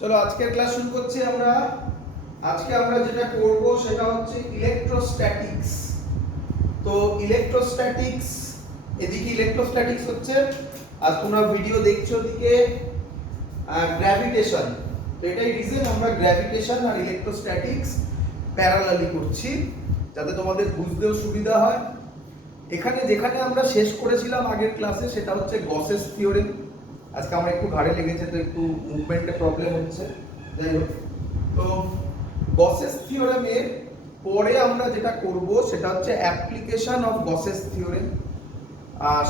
চলো আজকের ক্লাস শুরু করছি আমরা। আজকে আমরা যেটা করব সেটা হচ্ছে ইলেকট্রোস্ট্যাটিক্স। তো ইলেকট্রোস্ট্যাটিক্স, এদিকে ইলেকট্রোস্ট্যাটিক্স হচ্ছে, আর তোমরা ভিডিও দেখছো ওদিকে গ্র্যাভিটেশন। তো এটাই রিজন আমরা গ্র্যাভিটেশন আর ইলেকট্রোস্ট্যাটিক্স প্যারালালি করছি যাতে তোমাদের বুঝতেও সুবিধা হয়। এখানে যেখানে আমরা শেষ করেছিলাম আগের ক্লাসে সেটা হচ্ছে গসেস থিওরেম। আজকে আমরা একটু ঘাড়ে লেগেছে তো একটু মুভমেন্টে প্রবলেম হচ্ছে, যাই হোক। তো গসেস থিওরেমের পরে আমরা যেটা করব সেটা হচ্ছে অ্যাপ্লিকেশন অফ গসেস থিওরেম।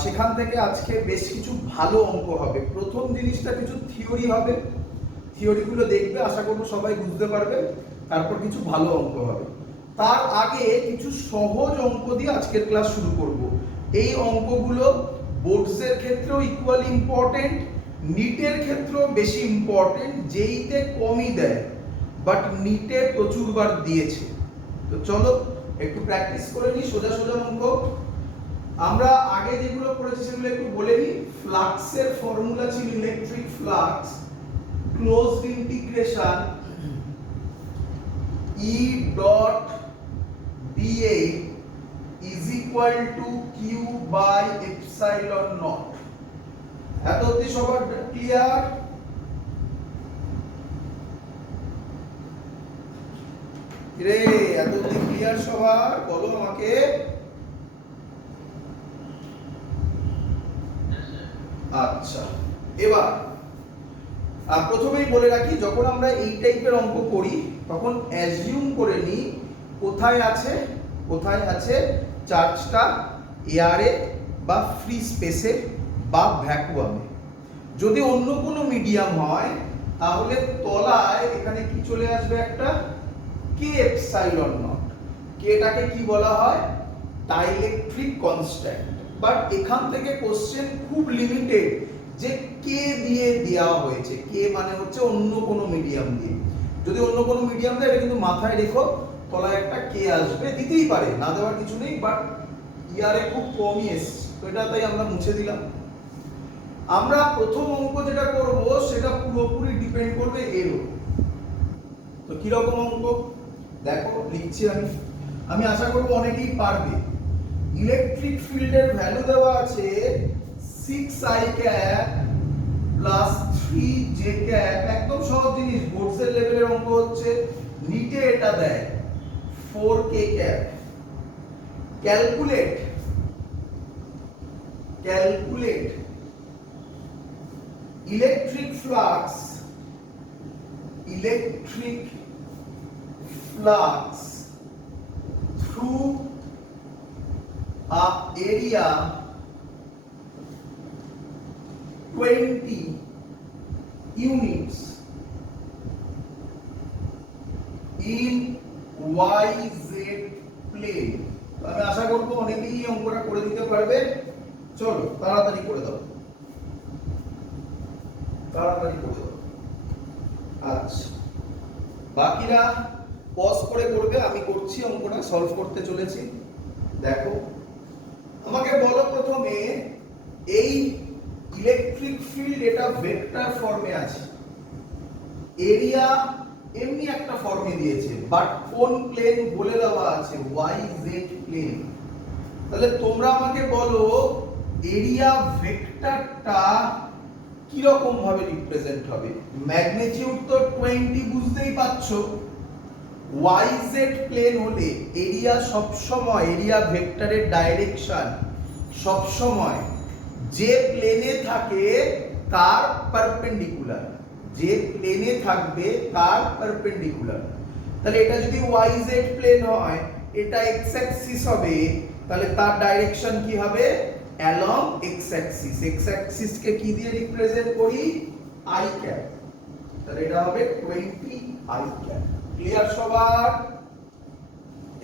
সেখান থেকে আজকে বেশ কিছু ভালো অঙ্ক হবে। প্রথম জিনিসটা কিছু থিওরি হবে, থিওরিগুলো দেখবে, আশা করব সবাই বুঝতে পারবে। তারপর কিছু ভালো অঙ্ক হবে। তার আগে কিছু সহজ অঙ্ক দিয়ে আজকের ক্লাস শুরু করব। এই অঙ্কগুলো বোর্ডসের ক্ষেত্রেও ইকুয়ালি ইম্পর্টেন্ট, নিটের ক্ষেত্রেও বেশি ইম্পর্টেন্ট। যেইতে কমই দেয়, বাট নিটে প্রচুরবার দিয়েছে। তো চলো একটু প্র্যাকটিস করে নিই সোজা সোজা অঙ্ক। আমরা আগে যেগুলো করেছি সেগুলো একটু বলে নিই। ফ্লাক্সের ফর্মুলা ছিল electric flux closed integration E dot dA is equal to Q by epsilon naught। এত অবধি সবার ক্লিয়ার? রে এত অবধি ক্লিয়ার সবার? বলো আমাকে। আচ্ছা, এবার প্রথমেই বলে রাখি, যখন আমরা এই টাইপের অঙ্ক করি তখন অ্যাজিউম করে নিই কোথায় আছে চার্জটা, এয়ারে বা ফ্রি স্পেসে বা ভ্যাকুয়ামে। যদি অন্য কোনো মিডিয়াম হয় তাহলে তলায় এখানে কি চলে আসবে, একটা কে এপসাইলন নট। কেটাকে কি বলা হয়? Dielectric constant. বাট এখান থেকে কোশ্চেন খুব লিমিটেড যে কে দিয়ে দেওয়া হয়েছে। কে মানে হচ্ছে অন্য কোনো মিডিয়াম দিয়ে। যদি অন্য কোনো মিডিয়াম দেয় এটা কিন্তু মাথায় রেখো, তলায় একটা কে আসবে, দিতেই পারে, না দেওয়ার কিছু নেই, বাট ইয়ারে খুব কমই এসছে, তো এটা তাই আমরা মুছে দিলাম। আমরা প্রথম অঙ্ক যেটা করব সেটা পুরোপুরি ডিপেন্ড করবে এর উপর। তো কিরকম অঙ্ক দেখো, লিখছি আমি আশা করব অনেকেই পারবে। ইলেকট্রিক ফিল্ডের ভ্যালু দেওয়া আছে 6i cap plus 3j cap. একদম সহজ জিনিস, বোর্ডসের লেভেলের অঙ্ক হচ্ছে। নিটে এটা দেয় 4k cap. Calculate electric flux through a area 20 units in YZ plane। আমি আশা করব অনেকেই অঙ্কটা করে দিতে পারবে। চলো তাড়াতাড়ি করে দাও। আচ্ছা, বাকিরা পজ করে করবে, আমি করছি, অঙ্কটা সলভ করতে চলেছি। দেখো, আমাকে বলো প্রথমে এই ইলেকট্রিক ফিল্ড এটা ভেক্টর ফর্মে আছে, এরিয়া এমনি একটা ফর্মে দিয়েছে, বাট কোন প্লেন বলে দেওয়া আছে, YZ প্লেন। তাহলে তোমরা আমাকে বলো এরিয়া ভেক্টরটা কি রকম ভাবে রিপ্রেজেন্ট হবে। ম্যাগনিটিউড তো 20 বুঝতেই পারছো। YZ প্লেন হলে এরিয়া সব সময়, এরিয়া ভেক্টরের ডাইরেকশন সব সময় যে প্লেনে থাকে তার পারপেন্ডিকুলার, যে প্লেনে থাকবে তার পারপেন্ডিকুলার। তাহলে এটা যদি YZ প্লেন হয়, এটা x অ্যাক্সিস হবে, তাহলে তার ডাইরেকশন কি হবে, along x axis. x axis কে কি দিয়ে রিপ্রেজেন্ট করি, i ক্যাপ। তাহলে এটা হবে 20 i ক্যাপ। ক্লিয়ার সবার?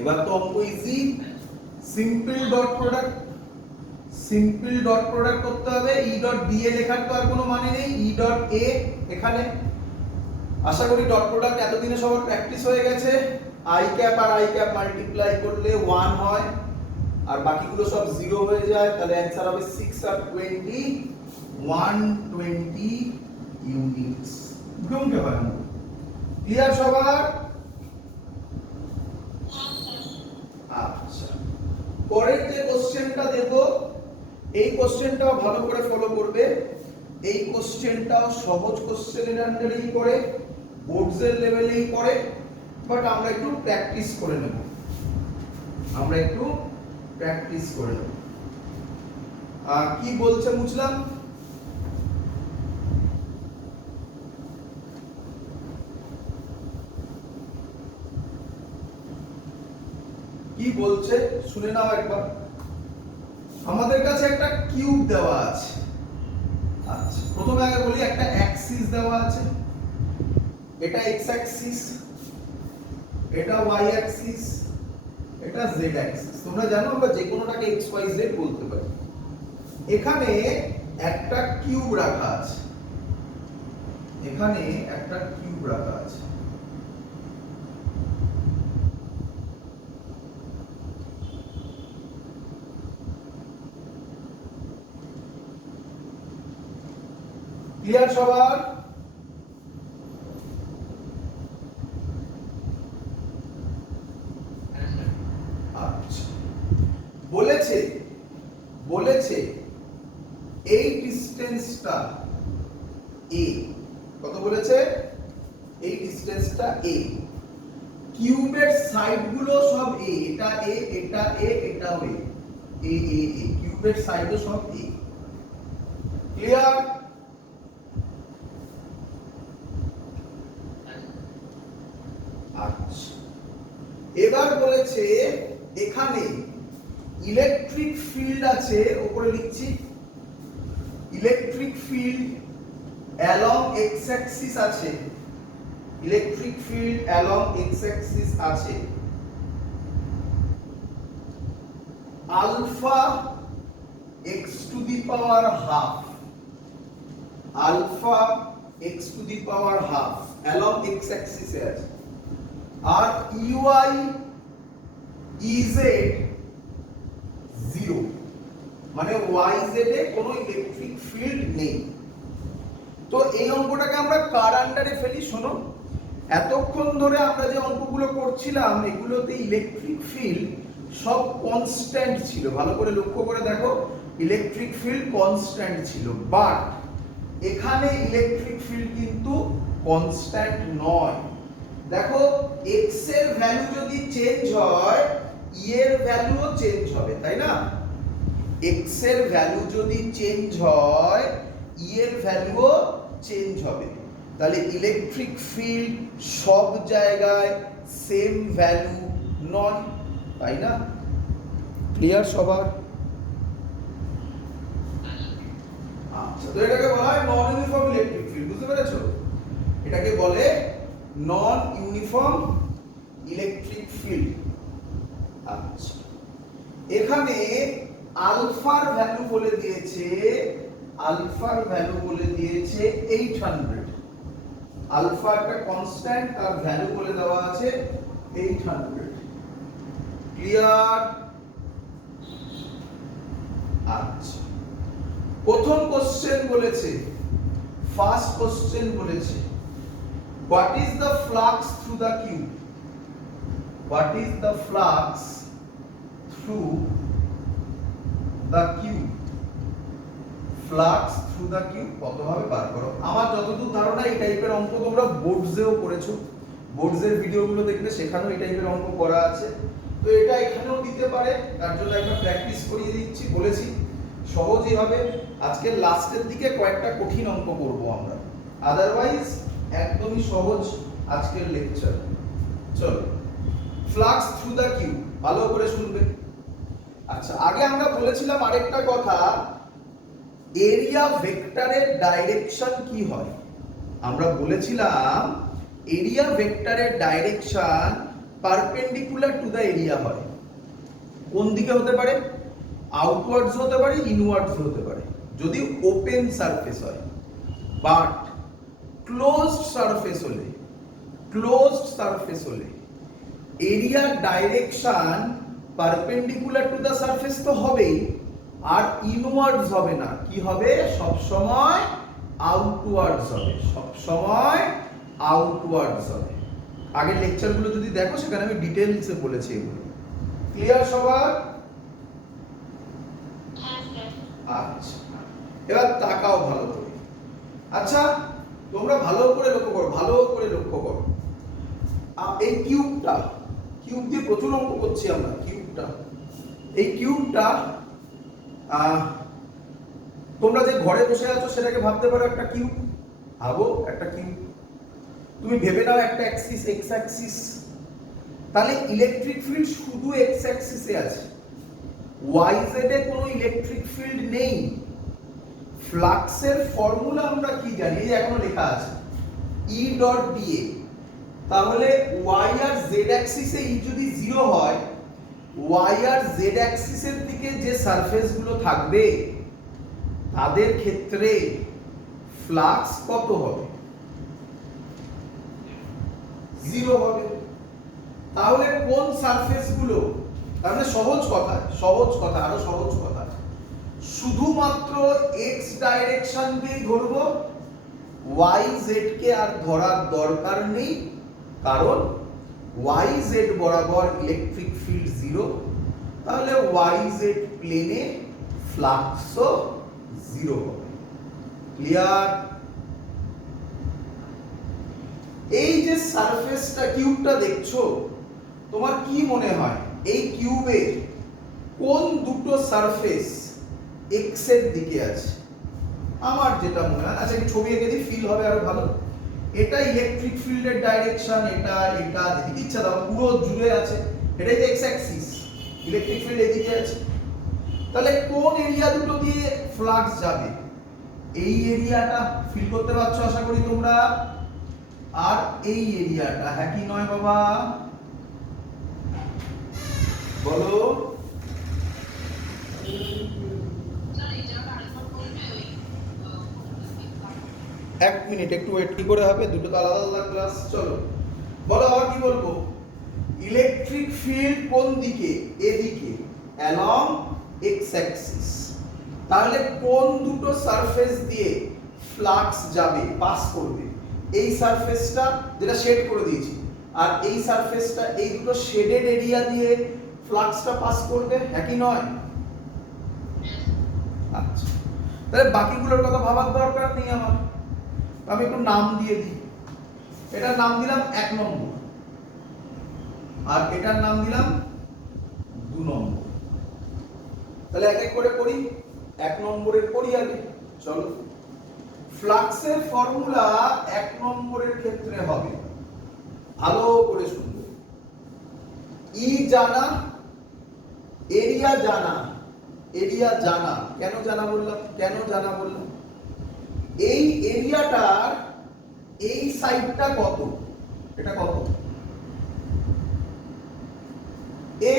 এবার তো অঙ্ক ইজি। সিম্পল ডট প্রোডাক্ট করতে হবে। ই ডট ডিএ লেখার তো আর কোনো মানে নেই, ই ডট এ এখানে। আশা করি ডট প্রোডাক্ট এতদিনে সবার প্র্যাকটিস হয়ে গেছে। আই ক্যাপ আর আই ক্যাপ মাল্টিপ্লাই করলে 1 হয়, আর বাকিগুলো সব 0 হয়ে যায়। তাহলে অ্যানসার হবে 6 আর 20, 120 ইউনিটস। মুখে মুখে হয় না। ক্লিয়ার সবার? আচ্ছা, পরের যে কোশ্চেনটা দেব এই কোশ্চেনটাও ভালো করে ফলো করবে। এই কোশ্চেনটাও সহজ কোশ্চেনের আন্ডারেই পড়ে, বোর্ডসের লেভেলেই পড়ে, বাট আমরা একটু প্র্যাকটিস করে নেব। কি বলছে বুঝলাম? কি বলছে শুনে নাও একবার। আমাদের কাছে একটা কিউব দেওয়া আছে। আচ্ছা, প্রথমে আগে বলি একটা অ্যাক্সিস দেওয়া আছে, এটা এক্স অ্যাক্সিস, এটা ওয়াই অ্যাক্সিস, এটা জেড অ্যাক্সিস। তোমরা জানো আমরা যে কোনোটাকে এক্স ওয়াই জেড বলতে পারি। এখানে একটা কিউব রাখা আছে, ক্লিয়ার সবার? আচ্ছা, বলেছে এই ডিসটেন্সটা a, কত বলেছে? এই ডিসটেন্সটা a, কিউবের সাইডগুলো সব a, এটা a, এটা a, এটাও a, কিউবের সাইডও সব a। ক্লিয়ার? আচ্ছা, এবার বলেছে এখানে ইলেকট্রিক ফিল্ড আছে, উপরে লিখছি electric field along x axis আছে, electric field along x axis আছে alpha x to the power half, alpha x to the power half along x অ্যাক্সিসে আছে, আর ইউআই ইজেড 0, মানে ওয়াই জেড এ কোনো ইলেকট্রিক ফিল্ড নেই। তো এই অঙ্কটাকে আমরা কার আন্ডারে ফেলি? শোনো, এতক্ষণ ধরে আমরা যে অঙ্কগুলো করছিলাম এগুলোতে ইলেকট্রিক ফিল্ড সব কনস্ট্যান্ট ছিল। ভালো করে লক্ষ্য করে দেখো, ইলেকট্রিক ফিল্ড কনস্ট্যান্ট ছিল, বাট এখানে ইলেকট্রিক ফিল্ড কিন্তু কনস্ট্যান্ট নয়। দেখো, x এর ভ্যালু যদি চেঞ্জ হয় e এর ভ্যালুও চেঞ্জ হবে, তাই না? x এর ভ্যালু যদি চেঞ্জ হয় e এর ভ্যালুও চেঞ্জ হবে। তাহলে ইলেকট্রিক ফিল্ড সব জায়গায় সেম ভ্যালু নয়, তাই না? ক্লিয়ার সবার? আচ্ছা, তো এটাকে বলা হয় নন ইউনিফর্ম ইলেকট্রিক ফিল্ড, বুঝতে পেরেছো? এটাকে বলে নন ইউনিফর্ম ইলেকট্রিক ফিল্ড। আচ্ছা, এখানে আলফার ভ্যালু বলে দিয়েছে, 800। আলফা একটা কনস্ট্যান্ট, তার ভ্যালু বলে দেওয়া আছে 800। ক্লিয়ার? আচ্ছা, প্রথম কোশ্চেন বলেছে, ফার্স্ট কোশ্চেন বলেছে what is the flux through the cube? What is the flux through the cube? Flux through the cube কত হবে বার করো। আমার যতদূর ধারণা এই টাইপের অঙ্ক তোমরা বোর্ডসেও করেছো, বোর্ডসের ভিডিওগুলো দেখলে সেখানেও এই টাইপের অঙ্ক করা আছে। তো এটা এখানেও দিতে পারে, তার জন্য একটা প্র্যাকটিস করিয়ে দিচ্ছি। বলেছি সহজই হবে। আজকে লাস্টের দিকে কয়েকটা কঠিন অঙ্ক করব আমরা, আদারওয়াইজ একদমই সহজ আজকের লেকচার। চলো, ফ্লাক্স থ্রু দ্য কিউব ভালো করে শুনবে। আচ্ছা, আগে আমরা বলেছিলাম আরেকটা কথা, এরিয়া ভেক্টরের ডাইরেকশন কি হয়। আমরা বলেছিলাম এরিয়া ভেক্টরের direction perpendicular to the area হয়। কোন দিকে হতে পারে? আউটওয়ার্ডস হতে পারে, ইনওয়ার্ডস হতে পারে যদি ওপেন সারফেস হয়। বাট ক্লোজড সারফেস হলে area direction perpendicular to the surface তো হবেই, আর ইনওয়ার্ডস হবে না। কি হবে? সব সময় আউটওয়ার্ডস হবে, সব সময় আউটওয়ার্ডস হবে। আগের লেকচারগুলো যদি দেখো সেখানে আমি ডিটেইলসে বলেছি এগুলো। ক্লিয়ার সবার? আচ্ছা, এবার তাকাও ভালো করে। আচ্ছা, তোমরা ভালো করে লক্ষ্য করো, ভালো করে লক্ষ্য করো। এই কিউবটা, কিউব দিয়ে প্রচুর অঙ্ক করছি আমরা। কিউবটা, এই কিউবটা তোমরা যে ঘরে বসে আছো সেটাকে ভাবতে পারো একটা কিউব। ভাবো একটা কিউব, তুমি ভেবে নাও একটা অ্যাক্সিস এক্স অ্যাক্সিস, তাহলে ইলেকট্রিক ফিল্ড শুধু এক্স অ্যাক্সিসে আছে, ওয়াই জেড এ কোনো ইলেকট্রিক ফিল্ড নেই। ফ্লাক্সের ফর্মুলা আমরা কি জানি, এই যে এখনো লেখা আছে ই ডট ডিএ। তাহলে ওয়াই আর জেড অ্যাক্সিসে ই যদি 0 হয়, ওয়াই আর জেড অ্যাক্সিসের দিকে যে সারফেস গুলো থাকবে তাদের ক্ষেত্রে ফ্লাক্স কত হবে? 0 হবে। তাহলে কোন সারফেস গুলো, তাহলে সহজ কথা, আরো সহজ কথা, শুধুমাত্র এক্স ডাইরেকশনকেই ধরবো, ওয়াই জেড কে আর ধরার দরকার নেই, কারণ ওয়াই জেড বরাবর ইলেকট্রিক ফিল্ড 0, তাহলে ওয়াই জেড প্লেনে ফ্লাক্সও 0 হবে। ক্লিয়ার? এই যে সারফেসটা কিউবটা দেখছো, তোমার কি মনে হয় এই কিউবের কোন দুটো সারফেস এক্স এর দিকে আছে? আমার যেটা মনে হয়, আচ্ছা ছবি এঁকে দিই, ফিল হবে আরো ভালো। এটা ইলেকট্রিক ফিল্ডের ডাইরেকশন, এটা যেদিকে ইচ্ছা দাও পুরো জুড়ে আছে, এটাই তো এক্স অ্যাক্সিস, ইলেকট্রিক ফিল্ড এদিকে আছে। তাহলে কোন এরিয়া দুটো দিয়ে ফ্লাক্স যাবে? এই এরিয়াটা ফিল করতে পারছো আশা করি তোমরা, আর এই এরিয়াটা, হ্যাঁ কি নয় বাবা বলো? এক মিনিট একটু ওয়েট, কি করে হবে, দুটো তো আলাদা আলাদা ক্লাস। চলো বলো আর কি বলবো। ইলেকট্রিক ফিল্ড কোন দিকে? এদিকে, অ্যালং এক্স অ্যাক্সিস। তাহলে কোন দুটো সারফেস দিয়ে ফ্লাক্স যাবে, পাস করবে? এই সারফেসটা যেটা শেড করে দিয়েছি, আর এই সারফেসটা, এই দুটো শেডেড এরিয়া দিয়ে ফ্লাক্সটা পাস করবে, হ্যাঁ কি নয়? আচ্ছা, তাহলে বাকিগুলোর কথা ভাবার দরকার নেই আমার, আমি একটু নাম দিয়ে দিই। এটার নাম দিলাম 1 নম্বর, আর এটার নাম দিলাম 2 নম্বর। তাহলে এক এক করে পড়ি, 1 নম্বরের পড়ি আগে। চলো, ফ্লাক্সের ফর্মুলা 1 নম্বরের ক্ষেত্রে হবে, ভালো করে শুনবে। ই জানা, এরিয়া জানা, এরিয়া জানা। কেন জানা বললাম? এই এরিয়াটার এই সাইডটা কত? এটা কত? এ।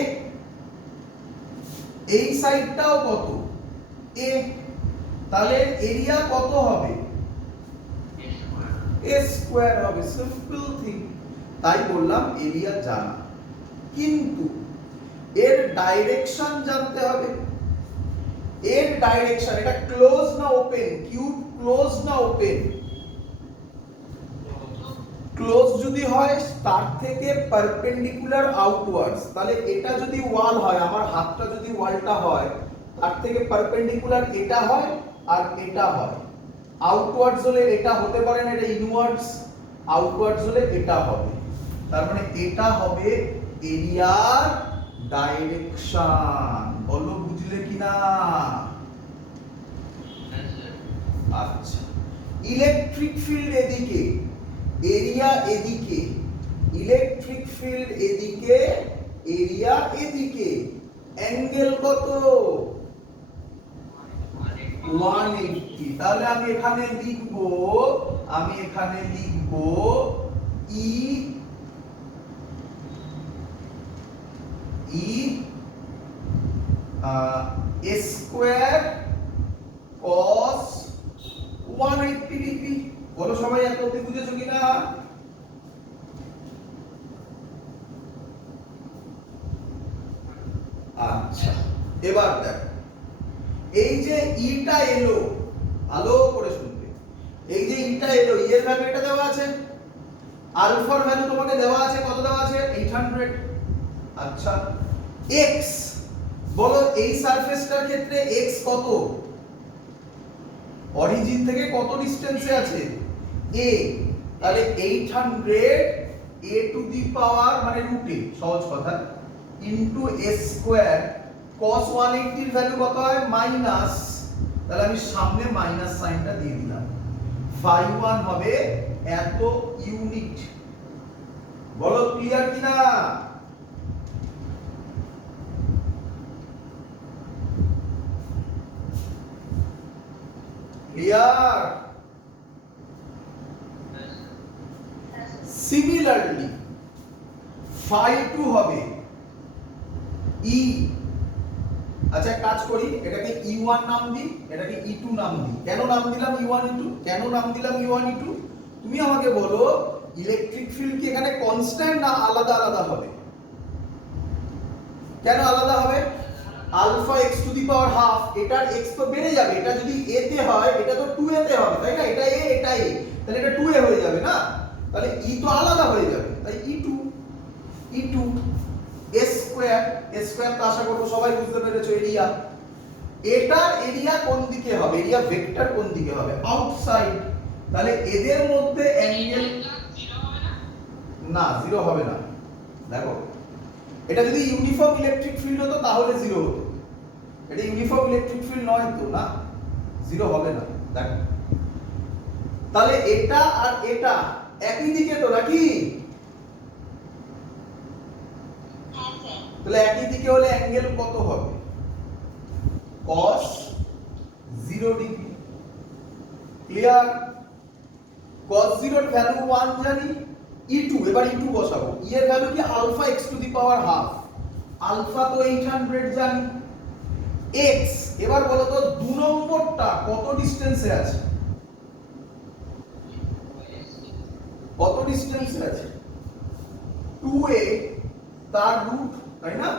এই সাইডটাও কত? এ। তাহলে এরিয়া কত হবে? এ স্কয়ার হবে, সিম্পল থিং। তাই বললাম এরিয়া জানা, কিন্তু এর ডাইরেকশন জানতে হবে। এর ডাইরেকশন, এটা ক্লোজ না ওপেন? কিউব ক্লোজ না ওপেন? ক্লোজ যদি হয় তার থেকে পারপেন্ডিকুলার আউটওয়ার্ডস, তাহলে এটা যদি ওয়াল হয়, আমার হাতটা যদি ওয়ালটা হয়, তার থেকে পারপেন্ডিকুলার এটা হয় আর এটা হয়। আউটওয়ার্ডস হলে এটা হতে পারে না, এটা ইনওয়ার্ডস। আউটওয়ার্ডস হলে এটা হবে, তার মানে এটা হবে এরিয়ার ডাইরেকশন। বলো বুঝলে কিনা? আচ্ছা, ইলেকট্রিক ফিল্ড এদিকে, এরিয়া এদিকে, ইলেকট্রিক ফিল্ড এদিকে, এরিয়া এদিকে, অ্যাঙ্গেল কত? 180। তাহলে আমি এখানে লিখব ই স্কয়ার cos 180 ডিগ্রি। বলো সবাই এত অবধি বুঝেছো কিনা? আচ্ছা, এবার দেখো, এই যে ইটা এলো, ভালো করে শুনবে, এই যে ইটা এলো, ই এর ভ্যালু এটা দেওয়া আছে, আলফার ভ্যালু তোমাকে দেওয়া আছে, কত দেওয়া আছে 800। আচ্ছা x বলো এই সারফেসটার ক্ষেত্রে x কত, অরিজিন থেকে কত ডিসটেন্সে আছে a, তাহলে 800 a টু দি পাওয়ার মানে রুটে সহজ কথা ইনটু a স্কয়ার cos 180 এর ভ্যালু কত হয় মাইনাস, তাহলে আমি সামনে মাইনাস সাইনটা দিয়ে দিলাম, phi 1 হবে এত ইউনিট। বলো ক্লিয়ার কিনা? ক্লিয়ার? সিমিলারলি phi 2 হবে e, আচ্ছা কাজ করি, এটাকে e1 নাম দিই, এটাকে e2 নাম দিই। কেন নাম দিলাম e1 e2, কেন নাম দিলাম e1 e2? তুমি আমাকে বলো ইলেকট্রিক ফিল্ড কি এখানে কনস্ট্যান্ট না আলাদা আলাদা হবে? কেন আলাদা হবে? Alpha x to the power half, এটার x তো বেড়ে যাবে, এটা যদি a তে হয় এটা তো 2a তে হবে, তাই না? এটা a এটা a, তাহলে এটা 2a হয়ে যাবে না, তাহলে e তো আলাদা হয়ে যাবে, তাই e2 a square, a square তো আশা করব সবাই বুঝতে পেরেছো এরিয়া। এটার এরিয়া কোন দিকে হবে, এরিয়া ভেক্টর কোন দিকে হবে আউটসাইড, তাহলে এদের মধ্যে অ্যাঙ্গেল না জিরো হবে না। দেখো এটা যদি ইউনিফর্ম ইলেকট্রিক ফিল্ড হতো তাহলে জিরো হতো, এটা ইউনিফর্ম ইলেকট্রিক ফিল্ড নয় তো, না জিরো হবে না। দেখো তাহলে এটা আর এটা একই দিকে তো নাকি, তাহলে একই দিকে হলে অ্যাঙ্গেল কত হবে cos 0 ডিগ্রি। ক্লিয়ার? cos 0 এর ভ্যালু 1 জানি, e2 এবার e2 বসাবো, e এর ভ্যালু কি alpha x to the power half, alpha তো 800 জানি, x এবার বলো তো 2 নম্বরটা কত ডিসটেন্সে আছে, কত ডিসটেন্সে আছে 2a তার রুট, তাই না,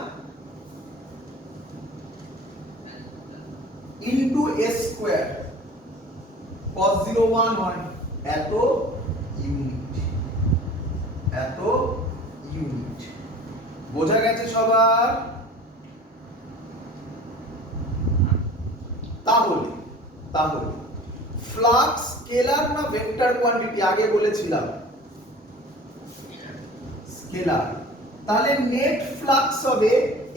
ইনটু a স্কয়ার cos 0 1 হয় এত ইউনিট, এত ইউনিট। বোঝা গেছে সবার? তাহলে তাহলে ফ্লাক্স স্কেলার না ভেক্টর কোয়ান্টিটি আগে বলেছিলাম স্কেলার, তাহলে নেট ফ্লাক্স হবে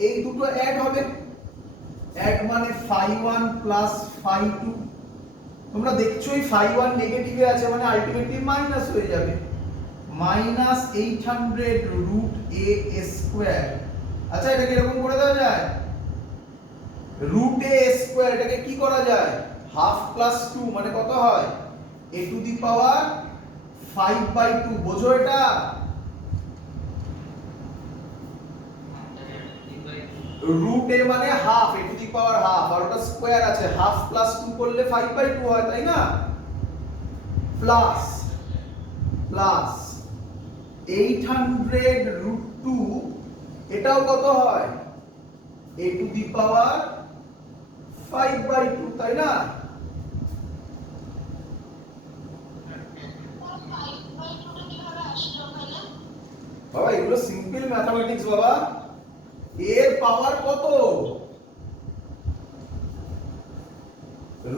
এই দুটো অ্যাড হবে, অ্যাড মানে phi 1 প্লাস phi 2, তোমরা দেখছোই phi 1 নেগেটিভে আছে মানে আলটিমেটলি মাইনাস হয়ে যাবে, মাইনাস 800 রুট a স্কয়ার। আচ্ছা এটাকে এরকম করে দেওয়া যায়, রুট a স্কয়ার এটাকে কি করা যায় হাফ প্লাস 2 মানে কত হয় a টু দি পাওয়ার 5/2, বোঝো এটা? রুট a মানে half, a to the power half, আর ওটা স্কয়ার আছে, হাফ প্লাস 2 করলে 5/2 হয়, তাই না? প্লাস প্লাস 800 রুট 2 এটাও কত হয় a টু দি পাওয়ার 5/2, তাই না? বাবা এগুলো সিম্পল ম্যাথমেটিক্স বাবা, এর পাওয়ার কত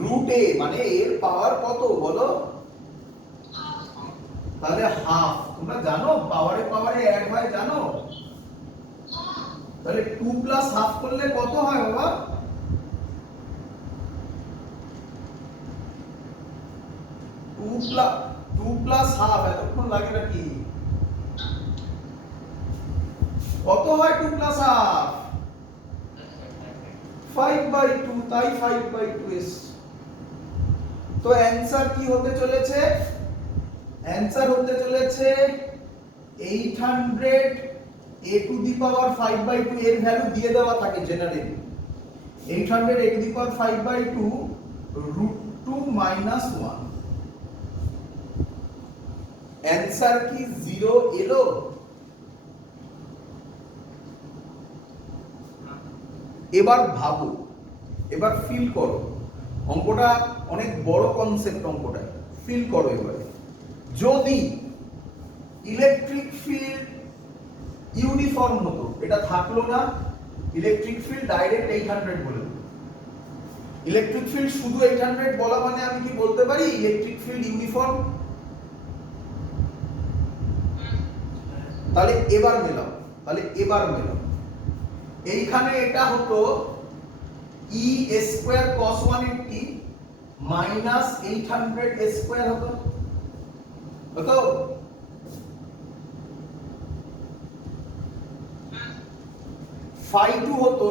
রুট a মানে এর পাওয়ার কত বলো, তাহলে হাফ, তোমরা জানো পাওয়ারে পাওয়ারে অ্যাড হয় জানো, তাহলে 2 প্লাস হাফ করলে কত হয় বাবা, 2 প্লাস হাফ, এতক্ষণ লাগে নাকি, কত হয় 2 প্লাস হাফ 5/2, তাই 5/2 এস। তো অ্যানসার কি হতে চলেছে, অ্যানসার হতে চলেছে 800 a টু দি পাওয়ার 5/2, এর ভ্যালু দিয়ে দেওয়া থাকে generally, 800 a to the power 5/2 root 2 minus 1। Answer কি 0 এলো? এবার ভাবো, এবার ফিল করো, অঙ্কটা অনেক বড় কনসেপ্ট, অঙ্কটা ফিল করো এবারে। যদি ইলেকট্রিক ফিল্ড ইউনিফর্ম হতো, এটা থাকলো না, ইলেকট্রিক ফিল্ড ডাইরেক্ট 800 বলে। ইলেকট্রিক ফিল্ড শুধু 800 বলা মানে আমি কি বলতে পারি ইলেকট্রিক ফিল্ড ইউনিফর্ম? তাহলে এবার মেলাও, এইখানে এটা হতো E square cos 180 minus 800 square হতো, phi 2 হতো,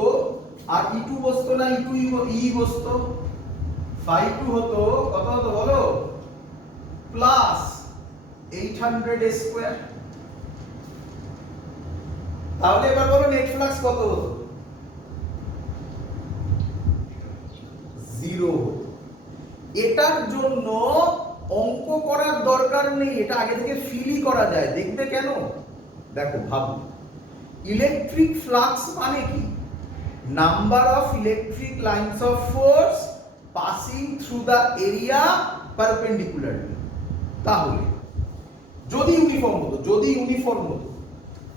আর E2 বসতো না, E2 E বসতো, phi 2 হতো কত হতো বলো, প্লাস 800 স্কয়ার। তাহলে এবার বলো নেট ফ্লাক্স কত হতো? 0। এটার জন্য অঙ্ক করার দরকার নেই, এটা আগে থেকে ফিলই করা যায়। দেখবে কেন? দেখো ভাবো, ইলেকট্রিক ফ্লাক্স মানে কি? Number of electric lines of force passing through the area perpendicularly. তাহলে যদি ইউনিফর্ম হতো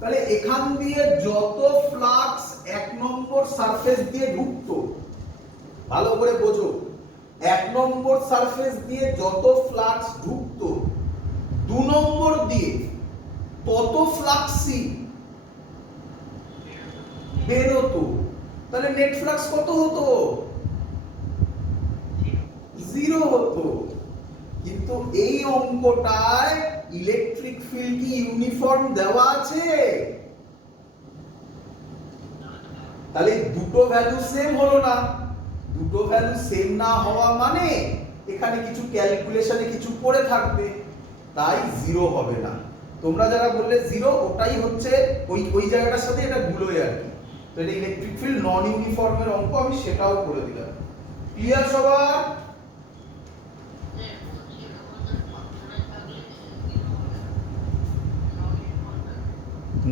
তাহলে এখান দিয়ে যত ফ্লাক্স 1 নম্বর সারফেস দিয়ে ঢুকতো, ভালো করে বোঝো, 1 নম্বর সারফেস দিয়ে যত ফ্লাক্স ঢুকতো 2 নম্বর দিয়ে তত ফ্লাক্সই বেরোতো। তাহলে নেট ফ্লাক্স কত হতো? 0 হতো। কিন্তু এই অঙ্কটায় ইলেকট্রিক ফিল্ড কি ইউনিফর্ম দেওয়া আছে? তাহলে দুটো ভ্যালু সেম হলো না। দুটো ভ্যালু সেম না হওয়া মানে এখানে কিছু ক্যালকুলেশনে কিছু পড়ে থাকবে, তাই 0 হবে না। তোমরা যারা বললে 0, ওটাই হচ্ছে ওই জায়গাটার সাথে এটা গুলোয় আর কি। তো এটা ইলেকট্রিক ফিল্ড নন ইউনিফর্মের অঙ্ক, আমি সেটাও করে দিলাম। ক্লিয়ার সবার?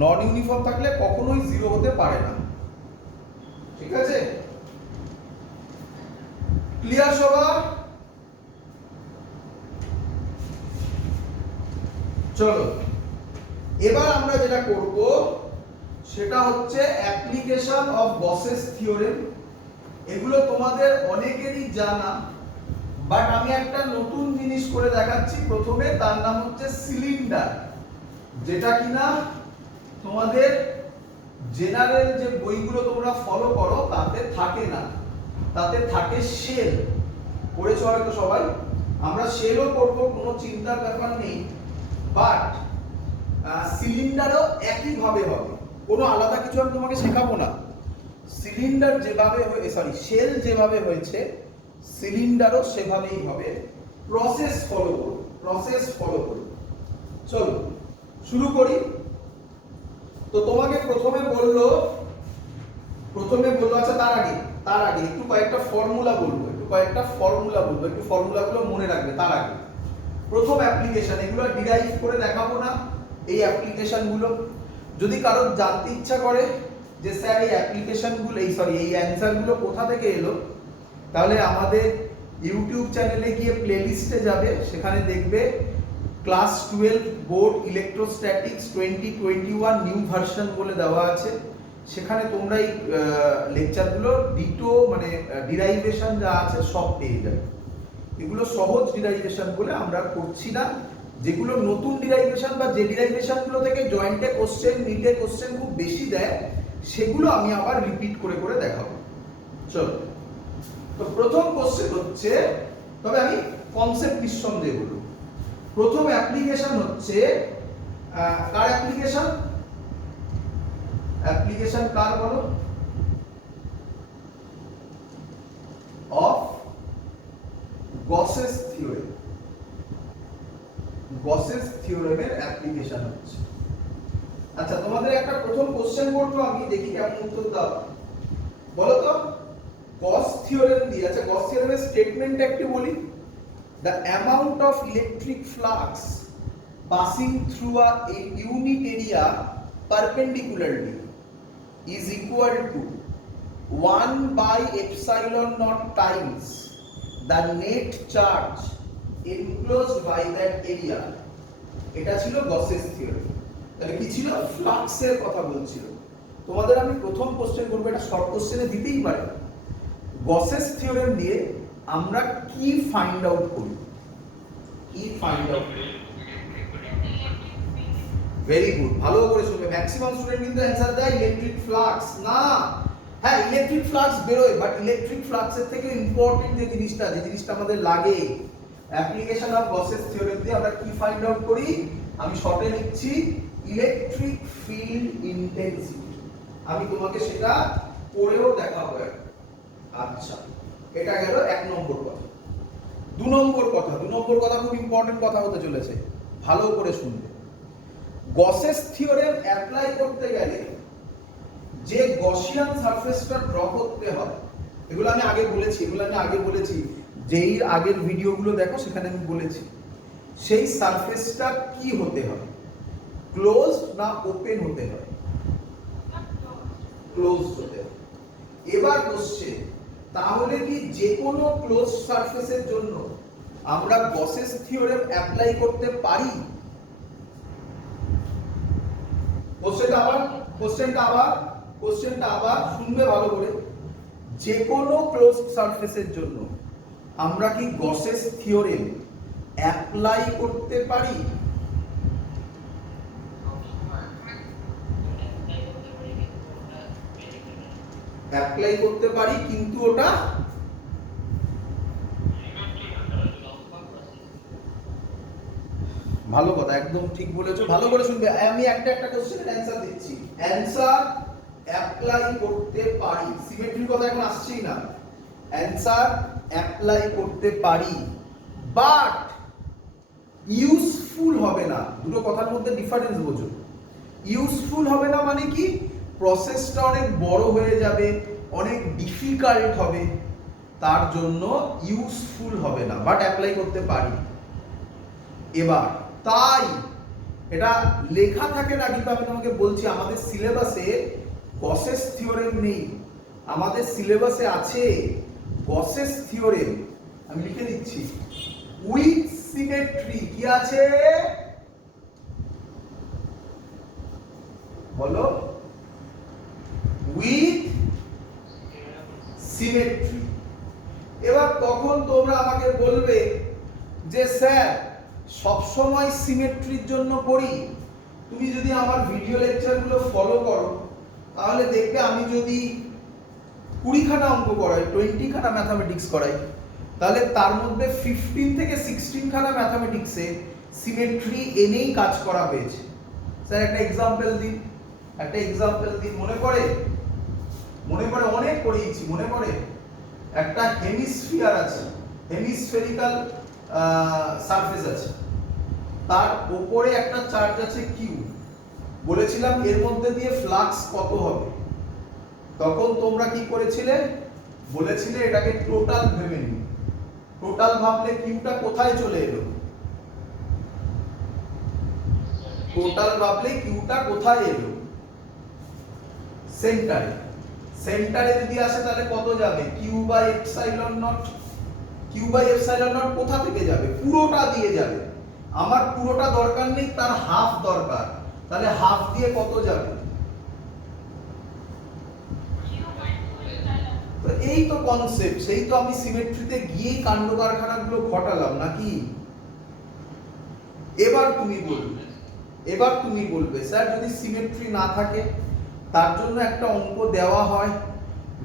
নন ইউনিফর্ম থাকলে কখনোই 0 হতে পারে না, ঠিক আছে? ক্লিয়ার সবার? চলো এবার আমরা যেটা করব সেটা হচ্ছে অ্যাপ্লিকেশন অফ গসেস থিওরেম। এগুলো তোমাদের অনেকেরই জানা, বাট আমি একটা নতুন জিনিস করে দেখাচ্ছি প্রথমে। তার নাম হচ্ছে সিলিন্ডার, যেটা কিনা তোমাদের জেনারেল যে বইগুলো তোমরা ফলো করো তাতে থাকে না, তাতে থাকে শেল। পড়েছো হয়তো সবাই, আমরা শেলও করব, কোনো চিন্তার ব্যাপার নেই। বাট সিলিন্ডারও একই ভাবে হবে, কোনো আলাদা কিছু আমি তোমাকে শেখাবো না। সিলিন্ডার যেভাবে শেল যেভাবে হয়েছে সিলিন্ডারও সেভাবেই হবে। প্রসেস ফলো করো। চলো শুরু করি। তো তোমাকে প্রথমে বললো আচ্ছা তার আগে একটু কয়েকটা ফর্মুলা বলবো, একটু ফর্মুলাগুলো মনে রাখবে। তার আগে প্রথম অ্যাপ্লিকেশন, এগুলো ডিরাইভ করে দেখাবো না এই অ্যাপ্লিকেশনগুলো। যদি কারোর জানতে ইচ্ছা করে যে স্যার এই অ্যাপ্লিকেশনগুলো এই অ্যানসারগুলো কোথা থেকে এলো, তাহলে আমাদের ইউটিউব চ্যানেলে গিয়ে প্লেলিস্টে যাবে, সেখানে দেখবে class 12 board electrostatics 2021 new version বলে দেওয়া আছে। সেখানে তোমরা এই লেকচারগুলো ডিটো মানে ডিরাইভেশন যা আছে সব পেয়ে যাবে। এগুলো সহজ ডিরাইভেশন বলে আমরা করছি না। যেগুলো নতুন ডিরাইভেশন বা যে ডিরাইভেশনগুলো থেকে জয়েন্টে কোশ্চেন নিটে কোশ্চেন খুব বেশি দেয়, সেগুলো আমি আবার রিপিট করে করে দেখাবো। চলো, তো প্রথম কোশ্চেন হচ্ছে, তবে আমি কনসেপ্ট নিঃসন্দেহে বলবো। প্রথম অ্যাপ্লিকেশন হচ্ছে কার অ্যাপ্লিকেশন কার বলো? অফ গসেস থিওরেমের অ্যাপ্লিকেশন হচ্ছে। আচ্ছা, তোমাদের একটা প্রথম কোশ্চেন করবো আমি, দেখি কেমন উত্তর দাও। বলো তো গস থিওরেম দিয়ে, আচ্ছা গস থিওরেমের স্টেটমেন্টটা একটু বলি। The amount of electric flux passing through a unit area perpendicularly is equal to 1 by epsilon naught times the net charge enclosed by that area, এটা ছিল গসেস থিওরেম। তাহলে কি ছিল? ফ্লাক্সের কথা বলছিল। তোমাদের আমি প্রথম কোশ্চেন করব, এটা শর্ট কোশ্চেনে দিতেই পারে, গসেস থিওরেম দিয়ে আমরা কি ফাইন্ড আউট করি? কি ফাইন্ড আউট করি? ভেরি গুড, ভালো করে শুনবে। ম্যাক্সিমাম স্টুডেন্ট কিন্তু অ্যানসার দেয় ইলেকট্রিক ফ্লাক্স। না, হ্যাঁ ইলেকট্রিক ফ্লাক্স বেরোয়, বাট ইলেকট্রিক ফ্লাক্সের থেকে ইম্পর্টেন্ট যে জিনিসটা আমাদের লাগে, অ্যাপ্লিকেশন অফ গসেস থিওরেম দিয়ে আমরা কি ফাইন্ড আউট করি? আমি শর্টে লিখছি ইলেকট্রিক ফিল্ড ইন্টেন্সিটি। আমি তোমাকে সেটা পড়েও দেখাবো। আচ্ছা, এটা গেল 1 নম্বর কথা। 2 নম্বর কথা খুব ইম্পর্টেন্ট কথা হতে চলেছে, ভালো করে শুনবে। গসেস থিওরেম অ্যাপ্লাই করতে গেলে যে গসিয়ান সারফেসটা ড্র করতে হয়, এগুলো আমি আগে বলেছি, যেই আগের ভিডিওগুলো দেখো সেখানে আমি বলেছি, সেই সারফেসটা কি হতে হয়? ক্লোজড না ওপেন হতে হয়? ক্লোজড হতে হয়। এবার কোশ্চেন, তাহলে কি যে কোনো ক্লোজ সারফেসের জন্য আমরা গসেস থিওরেম অ্যাপ্লাই করতে পারি? কোশ্চেনটা আবার শুনবে ভালো করে। যে কোনো ক্লোজ সারফেসের জন্য আমরা কি গসেস থিওরেম অ্যাপ্লাই করতে পারি? অ্যাপ্লাই করতে পারি, কিন্তু ওটা ভালো কথা, একদম ঠিক বলেছো, ভালো করে শুনবে। আমি একটা কোশ্চেনের অ্যানসার দিচ্ছি। অ্যানসার অ্যাপ্লাই করতে পারি, সিমেট্রির কথা এখন আসছেই না। অ্যানসার অ্যাপ্লাই করতে পারি, বাট ইউজফুল হবে না। দুটো কথার মধ্যে ডিফারেন্স বোঝো। ইউজফুল হবে না মানে কি? প্রসেসটা অনেক বড় হয়ে যাবে, অনেক ডিফিকাল্ট হবে, তার জন্য ইউজফুল হবে না, বাট অ্যাপ্লাই করতে পারি। এবার তাই এটা লেখা থাকে না, কিন্তু আমি তোমাকে বলছি আমাদের সিলেবাসে গসেস থিওরেম নেই, আমাদের সিলেবাসে আছে গসেস থিওরেম। আমি লিখে দিচ্ছি, উইথ সিমেট্রি। কি আছে বলো? With symmetry. এবার তখন তোমরা আমাকে বলবে যে স্যার সবসময় সিমেট্রির জন্য করি। তুমি যদি আমার ভিডিও লেকচারগুলো ফলো করো তাহলে দেখবে আমি যদি 20 খানা অঙ্ক করাই, 20 খানা ম্যাথামেটিক্স করাই, তাহলে তার মধ্যে 15 থেকে 16 খানা ম্যাথামেটিক্সে সিমেট্রি এনেই কাজ করা হয়েছে। স্যার একটা এক্সাম্পল দিন, মনে পড়ে? অনেক করিয়েছি, মনে পড়ে? একটা হেমিস্ফিয়ার আছে, হেমিস্ফেরিক্যাল সারফেস আছে, তার উপরে একটা চার্জ আছে কিউ। বলেছিলাম এর মধ্যে দিয়ে ফ্লাক্স কত হবে? তখন তোমরা কি করেছিলে? বলেছিলে এটাকে টোটাল ভেবে নিই। টোটাল ভাবলে কিউটা কোথায় চলে এলো? টোটাল ভাবলে কিউটা কোথায় এলো? সেন্টারে যদি আসে তাহলে কত যাবে? Q by epsilon naught. Q by epsilon naught কোথা থেকে যাবে? পুরোটা দিয়ে যাবে। আমার পুরোটা দরকার নেই, তার হাফ দরকার, তাহলে হাফ দিয়ে কত যাবে? এই তো কনসেপ্ট, সেই তো আমি সিমেট্রিতে গিয়েই কাণ্ড কারখানাগুলো ঘটালাম নাকি? এবার তুমি বলবে স্যার যদি সিমেট্রি না থাকে, তার জন্য একটা অঙ্ক দেওয়া হয়,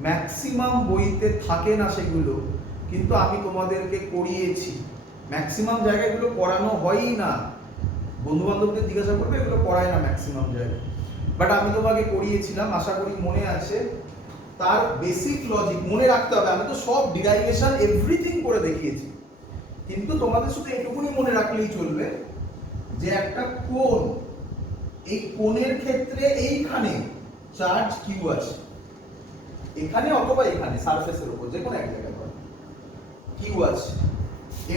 ম্যাক্সিমাম বইতে থাকে না সেগুলো, কিন্তু আমি তোমাদেরকে করিয়েছি। ম্যাক্সিমাম জায়গায় এগুলো পড়ানো হয়ই না, বন্ধু বান্ধবদের জিজ্ঞাসা করবে, এগুলো পড়ায় না ম্যাক্সিমাম জায়গায়, বাট আমি তোমাকে করিয়েছিলাম, আশা করি মনে আছে। তার বেসিক লজিক মনে রাখতে হবে। আমি তো সব ডিরাইভেশন এভরিথিং করে দেখিয়েছি, কিন্তু তোমাদের শুধু এটুকুনি মনে রাখলেই চলবে যে একটা কোণ, এই কোণের ক্ষেত্রে এইখানে চার্জ কিউ আছে, এখানে অথবা এখানে সারফেসের উপর যে কোনো এক জায়গায় কিউ আছে।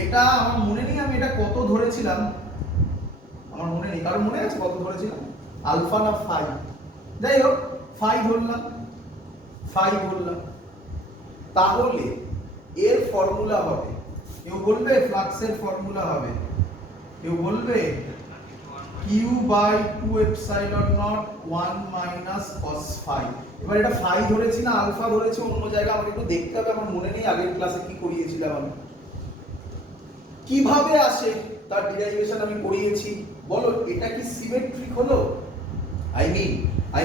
এটা আমার মনে নেই আমি এটা কত ধরেছিলাম, আমার মনে নেই, কারণ মনে আছে কত ধরেছিলাম? আলফা না ফাই? যাই হোক, ফাই ধরলাম। তাহলে এর ফর্মুলা হবে কেউ বলবে ফ্লাক্সের ফর্মুলা হবে? কেউ বলবে q by 2 epsilon naught 1 minus cos phi। এবার এটা phi ধরেছি না আলফা ধরেছি অন্য জায়গা আমাকে একটু দেখতে হবে, আমার মনে নেই আগের ক্লাসে কি করিয়েছিলাম আমি। কিভাবে আসে তার ডিরাইভেশন আমি করিয়েছি। বলো এটা কি সিমেট্রিক হলো? আই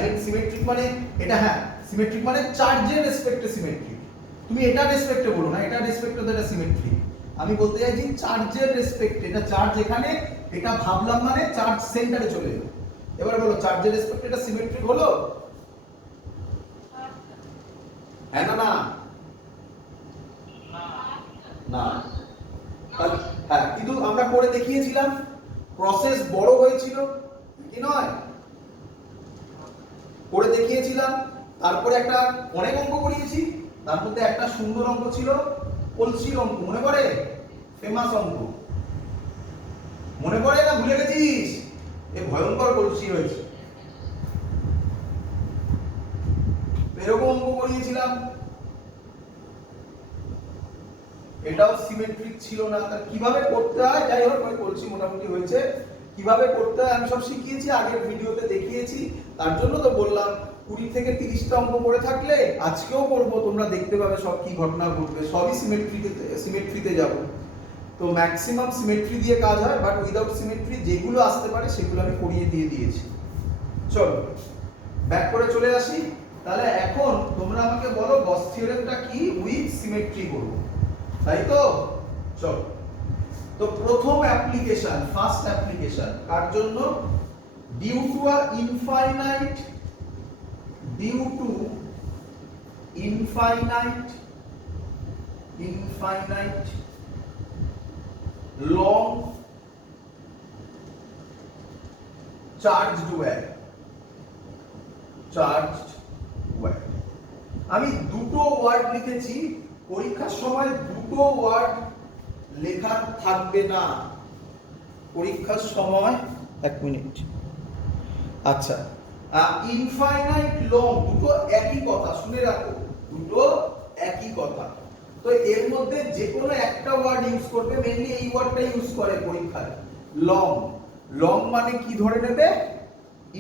মিন সিমেট্রিক মানে এটা, হ্যাঁ সিমেট্রিক মানে চার্জের রেসপেক্টে সিমেট্রিক। তুমি এটা রেসপেক্টে বলো না, এটা রেসপেক্টে তো এটা সিমেট্রিক। আমি বলতে চাইছি চার্জের রেসপেক্টে, এটা চার্জ এখানে, এটা ভাবলাম মানে চার্জ সেন্টারে চলে এলো। এবার বলো চার্জের রেসপেক্টে এটা সিমেট্রিক হলো? হ্যাঁ না না না, হ্যাঁ কিন্তু আমরা করে দেখিয়েছিলাম, প্রসেস বড় হয়েছিল কি নয়, করে দেখিয়েছিলাম। তারপরে একটা অনেক অঙ্ক করিয়েছি, তার মধ্যে একটা সুন্দর অঙ্ক ছিল কলসির অঙ্ক, মনে পড়ে? ফেমাস অঙ্ক মনে পড়ে না ভুলে গেছিস? এ ভয়ঙ্কর কলসি হয়েছে, এরকম অঙ্ক করিয়েছিলাম, এটাও সিমেট্রিক ছিল না। তার কিভাবে করতে হয়, যাই হোক ওই কলসি মোটামুটি হয়েছে। কিভাবে করতে হয় আমি সব শিখিয়েছি, আগের ভিডিওতে দেখিয়েছি। তার জন্য তো বললাম 20 থেকে 30টা অঙ্ক করে থাকলে আজকেও করব, তোমরা দেখতে পাবে সব কি ঘটনা ঘটবে, সবই সিমেট্রিতে যাব। তো ম্যাক্সিমাম সিমেট্রি দিয়ে কাজ হয়, বাট উইদাউট সিমেট্রি যেগুলো আসতে পারে সেগুলো আমি করিয়ে দিয়ে দিয়েছি। চলো ব্যাক করে চলে আসি। তাহলে এখন তোমরা আমাকে বলো গস থিওরেমটা কি উইথ সিমেট্রি করব, তাই তো? চলো, তো প্রথম অ্যাপ্লিকেশন, ফার্স্ট অ্যাপ্লিকেশন কার জন্য? Due to infinite long charged wire. আমি দুটো ওয়ার্ড লিখেছি, পরীক্ষার সময় দুটো ওয়ার্ড লেখা থাকবে না পরীক্ষার সময়। এক মিনিট, আচ্ছা ইনফাইনাইট লং দুটো একই কথা, শুনে রাখো দুটো একই কথা। তো এর মধ্যে যে কোনো একটা ওয়ার্ড ইউজ করবে, মেইনলি এই ওয়ার্ডটা ইউজ করে পরীক্ষায়, লং। লং মানে কি ধরে নেবে?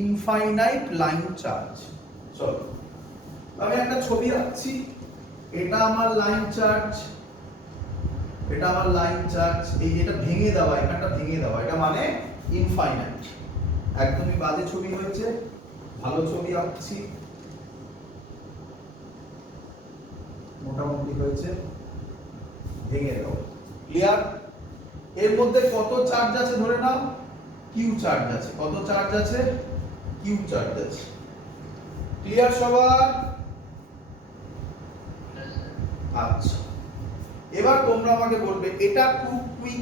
Infinite line charge. চলো আমি একটা ছবি আঁকছি, এটা আমার লাইন চার্জ, এটা আমার লাইন চার্জ, এই যেটা ভেঙে দেওয়া, এখানটা ভেঙে দেওয়া, এটা মানে ইনফাইনাইট। একদমই বাজে ছবি হয়েছে, ভালো ছবি আঁকছি, মোটামুটি হয়েছে, ভেঙে দাও। ক্লিয়ার? এর মধ্যে কত চার্জ আছে ধরে নাও? কিউ চার্জ আছে। কত চার্জ আছে? কিউ চার্জ আছে। ক্লিয়ার সবার? আচ্ছা, এবার তোমরা আমাকে বলবে এটা খুব কুইক